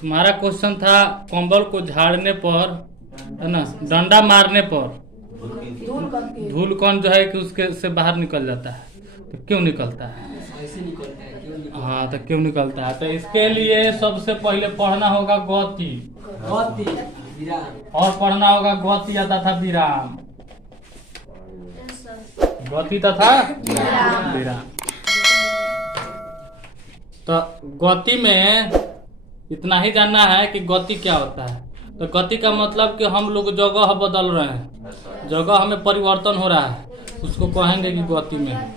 तुम्हारा क्वेश्चन था कंबल को झाड़ने पर, है ना, डंडा मारने पर धूल कण जो है कि उसके से बाहर निकल जाता है, तो क्यों निकलता है? ऐसे निकलता है, क्यों निकलता है? हाँ, तो क्यों निकलता है? तो इसके लिए सबसे पहले पढ़ना होगा गति, गति, विराम, और पढ़ना होगा गति तथा विराम, गति तथा विराम। तो गति में इतना ही जानना है कि गति क्या होता है। तो गति का मतलब कि हम लोग जगह बदल रहे हैं, जगह हमें परिवर्तन हो रहा है, उसको कहेंगे कि गति में है।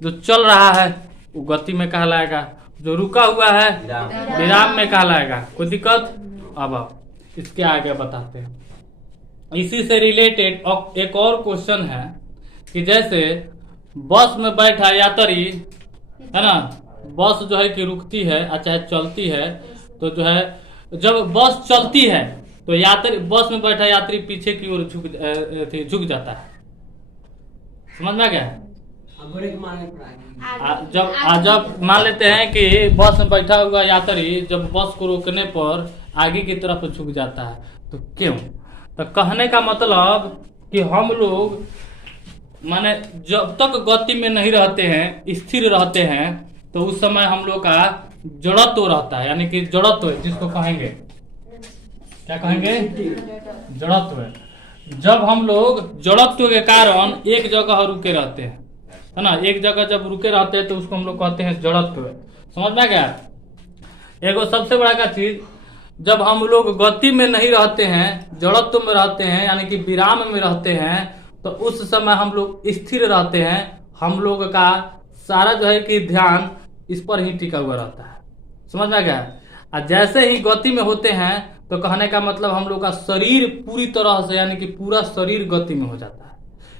जो चल रहा है वो गति में कहलाएगा, जो रुका हुआ है विराम में कहलाएगा। कोई दिक्कत? अब इसके आगे बताते हैं। इसी से रिलेटेड एक और क्वेश्चन है कि जैसे बस में बैठा यात्री, है ना, बस जो है कि रुकती है चाहे चलती है, तो जो है जब बस चलती है तो यात्री, बस में बैठा यात्री पीछे की ओर झुक जाता है। समझ में गया? जब मान लेते हैं कि बस में बैठा हुआ यात्री जब बस को रोकने पर आगे की तरफ झुक जाता है, तो क्यों? तो कहने का मतलब कि हम लोग माने जब तक गति में नहीं रहते हैं, स्थिर रहते हैं, तो उस समय हम लोग का जड़त्व रहता है, यानी कि जड़त्व जिसको कहेंगे, क्या कहेंगे? जड़त्व। जब हम लोग जड़त्व के कारण एक जगह रुके रहते हैं, है ना, एक जगह जब रुके रहते हैं तो उसको हम लोग कहते हैं जड़त्व। समझ में गया? एगो सबसे बड़ा का चीज, जब हम लोग गति में नहीं रहते हैं, जड़त्व में रहते हैं, यानी कि विराम में रहते हैं, तो उस समय हम लोग स्थिर रहते हैं। हम लोग का सारा जो है कि ध्यान इस पर ही टिका हुआ रहता है। समझ में गया? और जैसे ही गति में होते हैं तो कहने का मतलब हम लोग का शरीर पूरी तरह से, यानी कि पूरा शरीर गति में हो जाता है।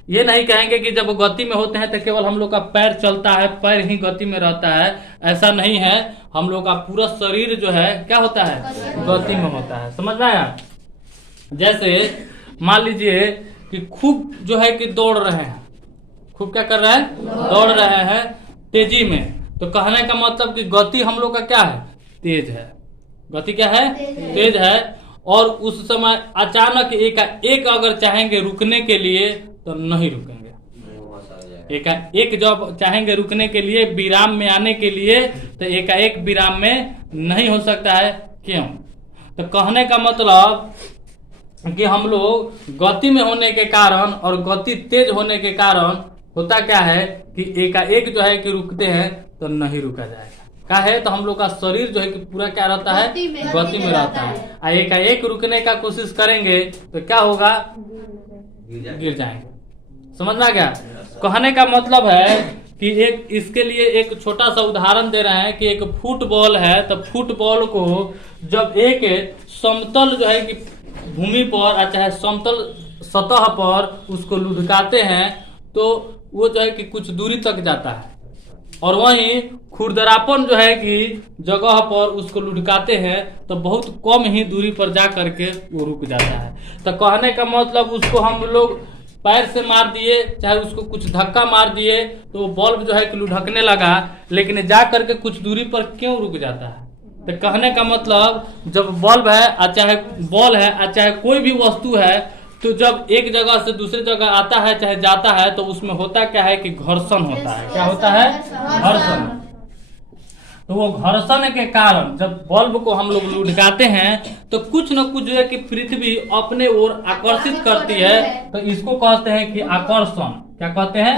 ये नहीं कहेंगे कि जब गति में होते हैं तो केवल हम लोग का पैर चलता है, पैर ही गति में रहता है, ऐसा नहीं है। हम लोग का पूरा शरीर जो है क्या होता है? गति में होता है। समझ में आया? जैसे मान लीजिए कि खूब जो है कि दौड़ रहे हैं, खूब क्या कर रहे हैं? दौड़ रहे हैं तेजी में, तो कहने का मतलब कि गति हम लोग का क्या है? तेज है। गति क्या है? तेज है। और उस समय अचानक एक अगर चाहेंगे रुकने के लिए तो नहीं रुकेंगे। एक जब चाहेंगे रुकने के लिए, विराम में आने के लिए, तो एकाएक विराम में नहीं हो सकता है। क्यों? तो कहने का मतलब कि हम लोग गति में होने के कारण और गति तेज होने के कारण होता क्या है कि एकाएक जो है कि रुकते हैं तो नहीं रुका जाएगा। क्या है? तो हम लोग का शरीर जो है कि पूरा क्या रहता है? गति में रहता है। और एकाएक रुकने का कोशिश करेंगे तो क्या होगा? गिर जाएंगे। समझ में आ गया? कहने का मतलब है कि एक इसके लिए एक छोटा सा उदाहरण दे रहे हैं कि एक फुटबॉल है, तो फुटबॉल को जब एक समतल जो है कि भूमि पर चाहे समतल सतह पर उसको लुढ़काते हैं तो वो जो है कि कुछ दूरी तक जाता है, और वहीं खुरदरापन जो है कि जगह पर उसको लुढ़काते हैं तो बहुत कम ही दूरी पर जा करके वो रुक जाता है। तो कहने का मतलब उसको हम लोग पैर से मार दिए, चाहे उसको कुछ धक्का मार दिए, तो वो बल्ब जो है कि लुढ़कने लगा, लेकिन जा करके कुछ दूरी पर क्यों रुक जाता है? तो कहने का मतलब जब बल्ब है चाहे बॉल है चाहे कोई भी वस्तु है, तो जब एक जगह से दूसरी जगह आता है चाहे जाता है, तो उसमें होता क्या है कि घर्षण होता है। क्या होता है? घर्षण। तो वो घर्षण के कारण जब बल्ब को हम लोग लुढ़काते हैं तो कुछ न कुछ जो है कि पृथ्वी अपने ओर आकर्षित करती है, तो इसको कहते हैं कि आकर्षण। क्या कहते हैं?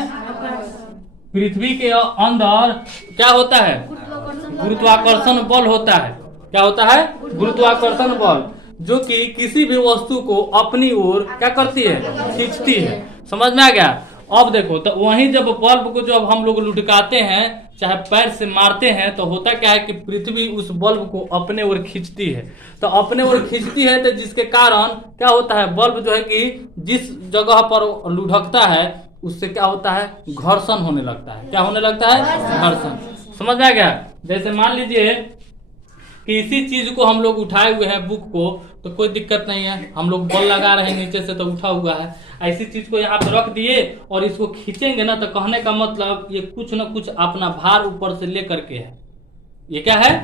पृथ्वी के अंदर क्या होता है? गुरुत्वाकर्षण बल होता है। क्या होता है? गुरुत्वाकर्षण बल, जो कि किसी भी वस्तु को अपनी ओर क्या करती है? खींचती है। समझ में आ गया? अब देखो, तो वहीं जब बल्ब को जब हम लोग लुढ़काते हैं चाहे पैर से मारते हैं, तो होता क्या है कि पृथ्वी उस बल्ब को अपने ओर खींचती है। तो अपने ओर खींचती है तो जिसके कारण क्या होता है? बल्ब जो है कि जिस जगह पर लुढ़कता है उससे क्या होता है? घर्षण होने लगता है। क्या होने लगता है? घर्षण। समझ में आ गया? जैसे मान लीजिए किसी चीज को हम लोग उठाए हुए हैं बुक को तो कोई दिक्कत नहीं है, हम लोग बॉल लगा रहे हैं नीचे से तो उठा हुआ है। ऐसी चीज को यहाँ पे रख दिए और इसको खींचेंगे ना तो कहने का मतलब ये कुछ ना कुछ अपना भार ऊपर से लेकर के है। ये क्या है?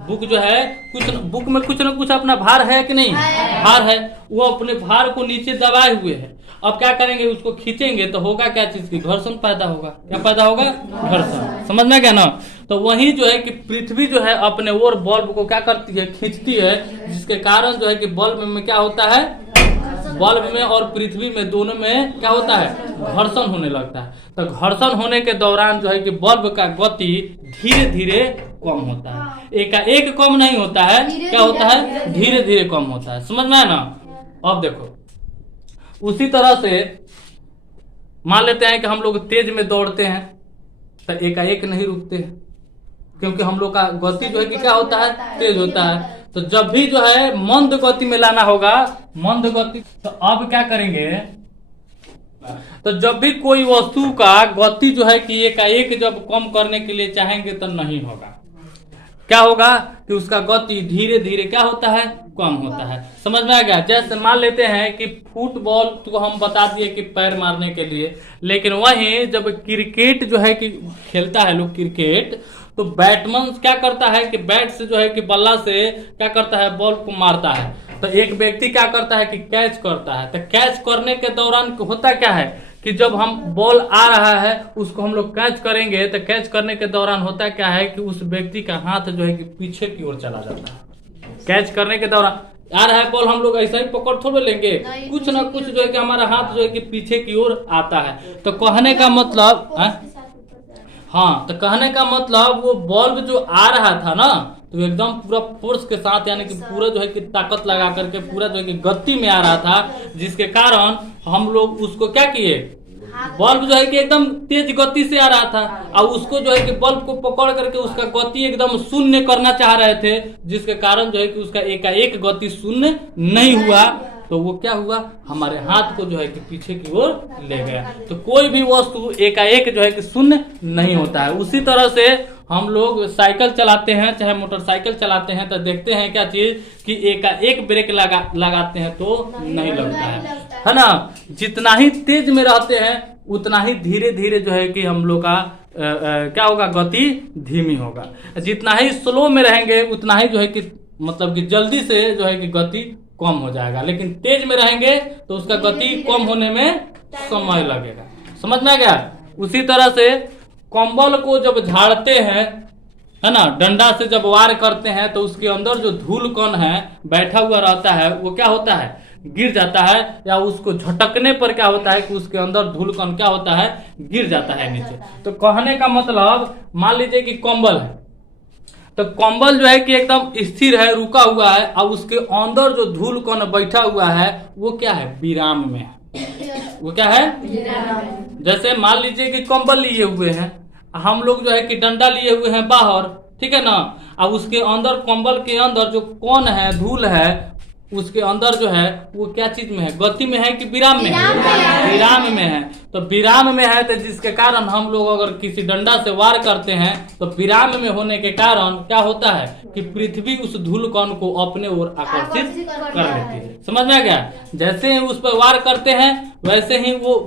बुक जो है बुक में कुछ ना कुछ अपना भार है कि नहीं? भार है, वो अपने भार को नीचे दबाए हुए है। अब क्या करेंगे? उसको खींचेंगे तो होगा क्या चीज की? घर्षण पैदा होगा। क्या पैदा होगा? घर्षण। समझ में गया ना? तो वही जो है कि पृथ्वी जो है अपने ओर बल्ब को क्या करती है? खींचती है, जिसके कारण जो है कि बल्ब में क्या होता है? बल्ब में और पृथ्वी में दोनों में क्या होता है? घर्षण होने लगता है। तो घर्षण होने के दौरान जो है कि बल्ब का गति धीरे धीरे कम होता है, एकाएक कम नहीं होता है। क्या होता है? धीरे धीरे कम होता है। समझ में है ना? अब देखो, उसी तरह से मान लेते हैं कि हम लोग तेज में दौड़ते हैं तो एकाएक नहीं रुकते हैं, क्योंकि हम लोग का गति जो है कि क्या होता है? तेज होता है। तो जब भी जो है मंद गति में लाना होगा, मंद गति, तो अब क्या करेंगे? तो जब भी कोई वस्तु का गति जो है कि एकाएक जब कम करने के लिए चाहेंगे तो नहीं होगा। क्या होगा? कि उसका गति धीरे धीरे क्या होता है? कम होता है। समझ में आ गया? जैसे मान लेते हैं कि फुटबॉल तो हम बता दिए कि पैर मारने के लिए, लेकिन वहीं जब क्रिकेट जो है कि खेलता है लोग क्रिकेट, तो बैट्समैन क्या करता है कि बैट से जो है कि बल्ला से क्या करता है? बॉल को मारता है। तो एक व्यक्ति क्या करता है कि कैच करता है। तो कैच करने के दौरान होता क्या है कि जब हम बॉल आ रहा है उसको हम लोग कैच करेंगे, तो कैच करने के दौरान होता क्या है कि उस व्यक्ति का हाथ जो है कि पीछे की ओर चला जाता है। कैच करने के दौरान आ रहा है बॉल, हम लोग ऐसा ही पकड़ थोड़े लेंगे, कुछ ना कुछ जो है कि हमारा हाथ जो है कि पीछे की ओर आता है। तो कहने का मतलब हाँ, तो कहने का मतलब वो बल्ब जो आ रहा था ना, तो एकदम पूरा फोर्स के साथ, यानी कि पूरा जो है कि ताकत लगा करके पूरा जो है कि गति में आ रहा था, जिसके कारण हम लोग उसको क्या किए? बल्ब जो है कि एकदम तेज गति से आ रहा था और उसको जो है कि बल्ब को पकड़ करके उसका गति एकदम शून्य करना चाह रहे थे, जिसके कारण जो है कि उसका एकाएक गति शून्य नहीं हुआ। तो वो क्या हुआ? हमारे हाथ को जो है कि पीछे की ओर ले गया। तो कोई भी वस्तु एकाएक जो है कि शून्य नहीं होता है। उसी तरह से हम लोग साइकिल चलाते हैं चाहे मोटरसाइकिल चलाते हैं तो देखते हैं क्या चीज कि एकाएक ब्रेक लगाते हैं तो नहीं लगता है ना? जितना ही तेज में रहते हैं उतना ही धीरे धीरे जो है कि हम लोग का क्या होगा? गति धीमी होगा। जितना ही स्लो में रहेंगे उतना ही जो है कि मतलब कि जल्दी से जो है कि गति कम हो जाएगा, लेकिन तेज में रहेंगे तो उसका गति कम होने में समय लगेगा। समझ में आ गया? उसी तरह से कंबल को जब झाड़ते हैं, है ना, डंडा से जब वार करते हैं तो उसके अंदर जो धूल कण है बैठा हुआ रहता है वो क्या होता है? गिर जाता है, या उसको झटकने पर क्या होता है कि उसके अंदर धूल कण क्या होता है? गिर जाता है नीचे। तो कहने का मतलब मान लीजिए कि कंबल है, तो कंबल जो है कि एकदम स्थिर है, रुका हुआ है, और उसके अंदर जो धूल कण बैठा हुआ है वो क्या है? विराम में है। वो क्या है? जैसे मान लीजिए कि कंबल लिए हुए हैं, हम लोग जो है कि डंडा लिए हुए हैं बाहर, ठीक है ना, और उसके अंदर कंबल के अंदर जो कण है, धूल है, उसके अंदर जो है वो क्या चीज में है? गति में है कि विराम में है? विराम में है। तो विराम में है तो जिसके कारण हम लोग अगर किसी डंडा से वार करते हैं तो विराम में होने के कारण क्या होता है कि पृथ्वी उस धूल कण को अपने ओर आकर्षित कर लेती है। समझ में आ गया? जैसे ही उस पर वार करते हैं वैसे ही वो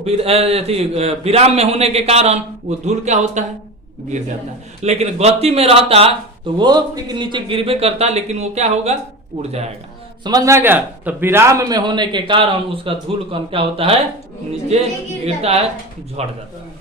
विराम में होने के कारण वो धूल क्या होता है? गिर जाता है। लेकिन गति में रहता तो वो नीचे गिरबे करता, लेकिन वो क्या होगा? उड़ जाएगा। समझ में आ गया? तो विराम में होने के कारण उसका धूल कण क्या होता है? नीचे गिरता है, झड़ जाता है।